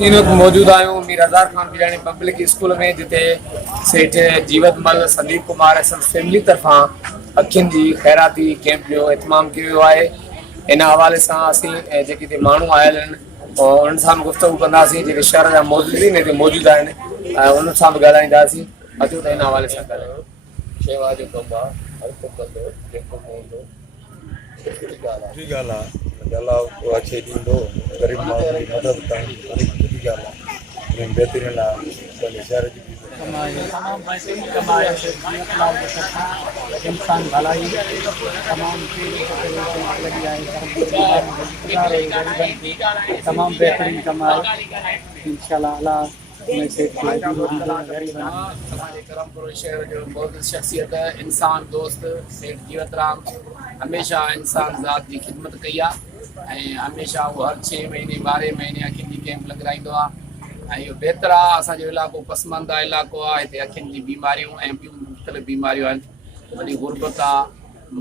मौजूद आहियूं मीर हज़ार खान बिरयानी पब्लिक स्कूल में, जिते सेठ जीवतमल संदीप कुमार असां फैमिली तरफ़ां अखियुनि जी ख़ैराती कैंप जो इतमाम कयो वियो आहे। इन हवाले सां असीं जेके हिते माण्हू आयल आहिनि उन्हनि सां बि गुफ़्तगू कंदासीं, जेके शहर जा मौजूदीन हिते मौजूदु आहिनि उन्हनि सां बि ॻाल्हाईंदासीं। अचो त हिन हवाले सां ॻाल्हायूं। शेवा जो कमु आहे, हर को कंदो जेको पवंदो सुठी ॻाल्हि आहे। उहा शइ ॾींदो, ग़रीब माण्हुनि जी मदद करणु सुठी ॻाल्हि आहे। बहितरीन आहे पंहिंजे शहर जी तमाम बहितरीन कमाए इंसान भलाई तमाम लगी आहे, तमाम बेहतरीन कमाए इंशाल्लाह अल्लाह शहर जो मौजूद शख्सियत इंसान दोस्त सेठ जीवतराम हमेशा इंसान ज़ात की खिदमत कई आहे ऐं हमेशा वो हर 6 महीने 12 महीने अखियुनि जी कैंप लॻाईंदो आहे। ऐं इहो बहितर आहे, असांजो इलाइक़ो पसमंदा इलाइक़ो आहे। हिते अखियुनि जी बीमारियूं ऐं ॿियूं मुख़्तलिफ़ बीमारियूं आहिनि। वॾी गुरबत आहे,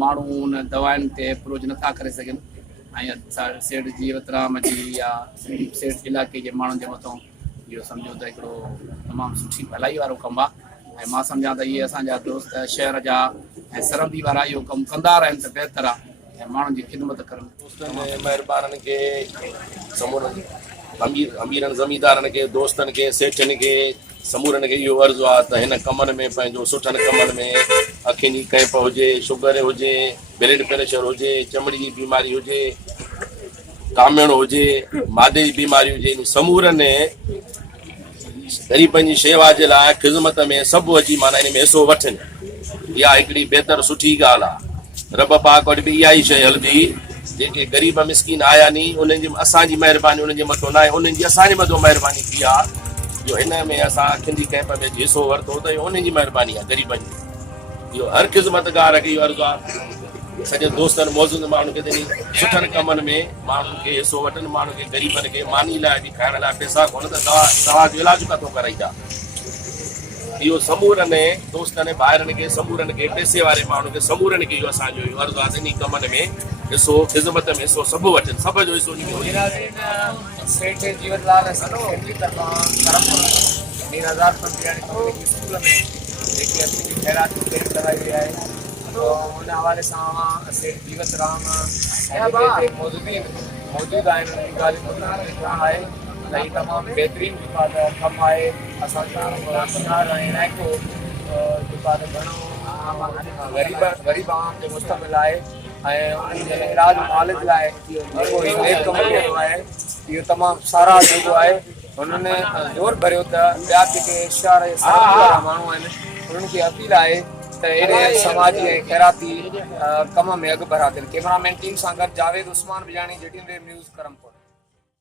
माण्हू उन दवाउनि ते अप्रोच नथा करे सघनि ऐं सेठ जीवतराम जी या सेठ इलाइक़े जे माण्हुनि जे मथां इहो सम्झो त हिकिड़ो तमामु सुठी भलाई वारो कमु आहे। ऐं मां सम्झां त इहे असांजा दोस्त शहर जा ऐं सरहदी वारा इहो कमु कंदा रहनि त बहितर आहे ऐं माण्हुनि जी ख़िदमत करनि। दोस्तनि महिरबाननि खे समूरनि अमीरनि ज़मींदारनि खे दोस्तनि खे सेठनि खे समूरनि खे इहो अर्ज़ु आहे त हिन कमनि में पंहिंजो सुठनि कमनि में अखियुनि जी कैंप हुजे, शुगर हुजे, ब्लड प्रेशर हुजे, चमड़ी जी बीमारी हुजे, कामिण हुजे, मादे जी बीमारी हुजे, समूरनि ग़रीबनि जी शेवा जे लाइ ख़िदमत में सभु अची माना हिन में हिसो वठनि। इहा हिकिड़ी बहितर सुठी ॻाल्हि आहे। रब पाक वटि बि इहा ई शइ हलंदी, जेके ग़रीब मिसकीन आया नी उन्हनि जी असांजी महिरबानी उन्हनि जे मथां न आहे, उन्हनि जी असांजे मथां महिरबानी थी आहे जो हिन में असां अखियुनि जी कैंप में हिसो वरितो त इहो उन्हनि जी महिरबानी आहे ग़रीबनि जी। इहो हर ख़िदमतगार खे इहो अर्ज़ु आहे सॼे दोस्तनि मौजूदु माण्हुनि खे ॾिनी सुठनि कमनि में माण्हुनि खे हिसो वठनि। माण्हुनि खे ग़रीबनि खे मानी लाइ बि खाइण लाइ पैसा कोन त दवा जो इलाजु किथां कराईंदा। इहो समूरनि दोस्तनि ॿाहिरनि खे समूरनि खे पैसे वारे माण्हुनि खे समूरनि खे इहो असांजो इहो अर्ज़ु आहे इन कमनि में हिसो ख़िदमत में हिसो सभु वठनि, सभ जो हिसो सेठ जीवतलाल फैमिली तरफ़ां मीर हज़ार खान बिरयानी पब्लिक स्कूल में जेकी अखियुनि जी ख़ैराती कैंप लॻाई वई आहे तो उन हवाले सां सेठ जीवतराम मौजूदु आहिनि। उन्हनि जी ॻाल्हियूं आहे त हीउ तमामु बहितरीनु जेका त कमु आहे। असांजो शहर ऐं इलाइक़ो जेका त घणो ग़रीब आवाम जो मुस्तक़बिल आहे ऐं उन्हनि जे इलाज मुआलिज लाइ जेको हीउ नेक कमु कयो आहे इहो तमामु सारा जेको आहे हुननि ज़ोर भरियो त ॿिया जेके शहर जे सरहदी वारा माण्हू आहिनि उन्हनि खे अपील आहे त अहिड़े समाजी ऐं ख़ैराती कम में अॻु बढ़ा थियनि। कैमरामैन टीम सां गॾु जावेद उस्मान बिजाणी, JTN न्यूज़ करमपुर।